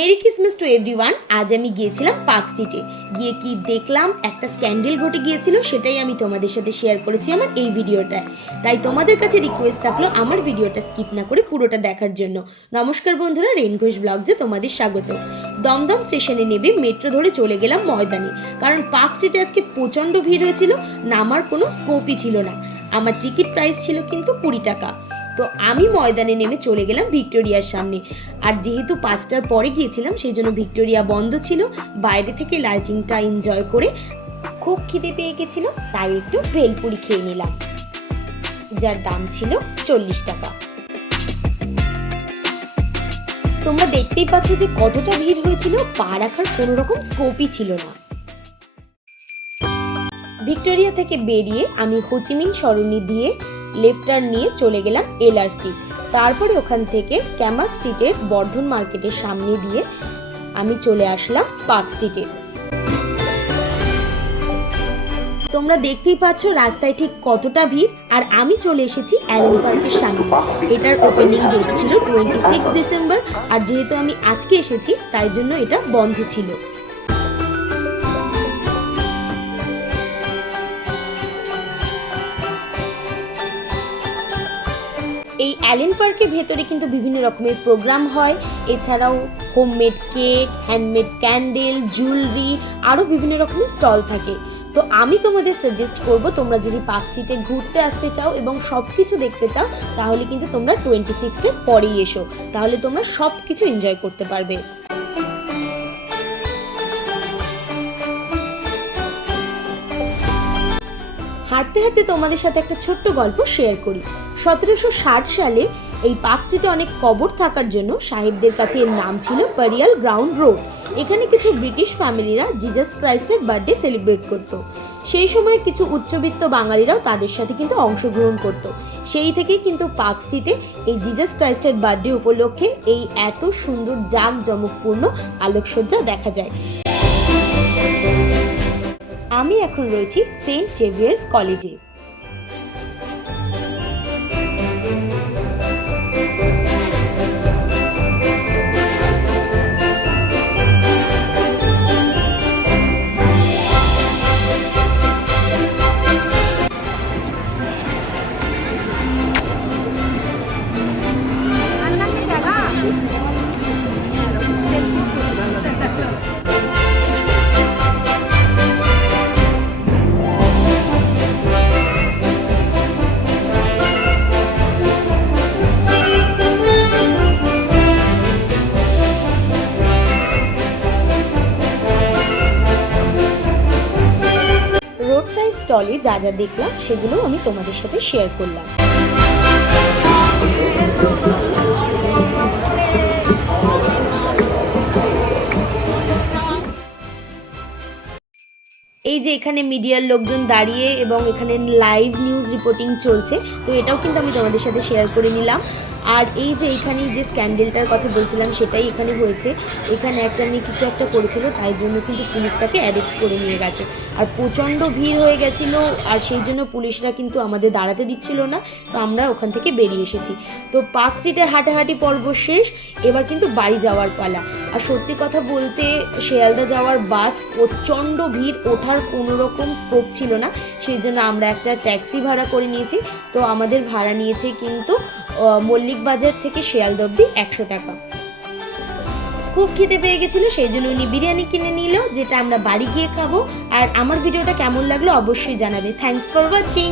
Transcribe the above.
Merry Christmas to everyone. আজ আমি গিয়েছিলাম পার্ক স্ট্রিটে। গিয়ে কি দেখলাম, একটা স্ক্যান্ডেল ঘটে গিয়েছিল, সেটাই আমি তোমাদের সাথে শেয়ার করেছি আমার এই ভিডিওটায়। তাই তোমাদের কাছে রিকোয়েস্ট থাকলো আমার ভিডিওটা স্কিপ না করে পুরোটা দেখার জন্য। নমস্কার বন্ধুরা, রেন ঘোষ ব্লগসে তোমাদের স্বাগত। দমদম স্টেশনে নেবে মেট্রো ধরে চলে গেলাম ময়দানে, কারণ পার্ক স্ট্রিটে আজকে প্রচণ্ড ভিড় হয়েছিল, নামার কোনো স্কোপই ছিল না। আমার টিকিট প্রাইস ছিল কিন্তু 20 টাকা। তো আমি ময়দানে নেমে চলে গেলাম ভিক্টোরিয়ার সামনে। আর যেহেতু 5টার পরে গিয়েছিলাম, সেই জন্য ভিক্টোরিয়া বন্ধ ছিল। বাইরে থেকে লাইটিংটা এনজয় করে খুব খিদে পেয়ে গেছিল, তাই একটু ভেলপুরি খেয়ে নিলাম, যার দাম ছিল 40 টাকা। তোমরা দেখতেই পাচ্ছ যে কতটা ভিড় হয়েছিল, পা রাখার কোনো রকম স্কোপই ছিল না। ভিক্টোরিয়া থেকে বেরিয়ে আমি হোচিমিন সরণি দিয়ে লেফট টার্ন নিয়ে চলে গেলাম এলআর স্ট্রিট। তারপরে ওখান থেকে ক্যামাক স্ট্রিটের বর্ধন মার্কেটের সামনে দিয়ে আমি চলে আসলাম পার্ক স্ট্রিটে। তোমরা দেখতেই পাচ্ছ রাস্তায় ঠিক কতটা ভিড়। আর আমি চলে এসেছি অ্যালেন পার্কের সামনে। এটার ওপেনিং ডেট ছিল 26 ডিসেম্বর, আর যেহেতু আমি আজকে এসেছি তাই জন্য এটা বন্ধ ছিল। এই অ্যালেন পার্কের ভেতরে কিন্তু বিভিন্ন রকমের প্রোগ্রাম হয়, এছাড়াও homemade cake, handmade candle, jewellery, আরও বিভিন্ন রকমের স্টল থাকে। তো আমি তোমাদের সাজেস্ট করব, তোমরা যদি পার্ক স্ট্রিটে ঘুরতে আসতে চাও এবং সব কিছু দেখতে চাও, তাহলে কিন্তু তোমরা 26-এর পরেই এসো, তাহলে তোমরা সব কিছু এনজয় করতে পারবে। হাঁটতে হাঁটতে তোমাদের সাথে একটা ছোট্ট গল্প শেয়ার করি। 1760 সালে এই পার্ক স্ট্রিটে অনেক কবর থাকার জন্য সাহেবদের কাছে এর নাম ছিল বারিয়াল গ্রাউন্ড রোড। এখানে কিছু ব্রিটিশ ফ্যামিলিরা জিজাস ক্রাইস্টের বার্থডে সেলিব্রেট করত। সেই সময় কিছু উচ্চবিত্ত বাঙালিরাও তাদের সাথে কিন্তু অংশগ্রহণ করত। সেই থেকেই কিন্তু পার্ক স্ট্রিটে এই জিজাস ক্রাইস্টের বার্থডে উপলক্ষে এই এত সুন্দর জাঁকজমকপূর্ণ আলোকসজ্জা দেখা যায়। আমি এখন রয়েছি সেন্ট জেভিয়ার্স কলেজে। রোড সাইড স্টলে যা যা দেখলাম সেগুলো আমি তোমাদের সাথে শেয়ার করলাম। এই যে এখানে মিডিয়ার লোকজন দাঁড়িয়ে এবং এখানে লাইভ নিউজ রিপোর্টিং চলছে, তো এটাও কিন্তু আমি তোমাদের সাথে শেয়ার করে নিলাম। আর এই যে এখানে যে স্ক্যান্ডেলটার কথা বলছিলাম সেটাই এখানে হয়েছে। এখানে একটা মেয়ে কিছু একটা করেছিল, তাই জন্য কিন্তু পুলিশ তাকে অ্যারেস্ট করে নিয়ে গেছে। আর প্রচণ্ড ভিড় হয়ে গেছিলো, আর সেই জন্য পুলিশরা কিন্তু আমাদের দাঁড়াতে দিচ্ছিল না, তো আমরা ওখান থেকে বেরিয়ে এসেছি। তো পার্ক স্ট্রিটে হাঁটাহাঁটি পর্ব শেষ, এবার কিন্তু বাড়ি যাওয়ার পালা। আর সত্যি কথা বলতে শিয়ালদা যাওয়ার বাস প্রচণ্ড ভিড়, ওঠার কোনো রকম স্কোপ ছিল না, সেই জন্য আমরা একটা ট্যাক্সি ভাড়া করে নিয়েছি। তো আমাদের ভাড়া নিয়েছে কিন্তু মল্লিক বাজার থেকে শিয়ালদা অবধি 100 টাকা। খুব খিদে পেয়ে গেছিলো, সেই জন্য উনি বিরিয়ানি কিনে নিল, যেটা আমরা বাড়ি গিয়ে খাবো। আর আমার ভিডিওটা কেমন লাগলো অবশ্যই জানাবে। Thanks for watching.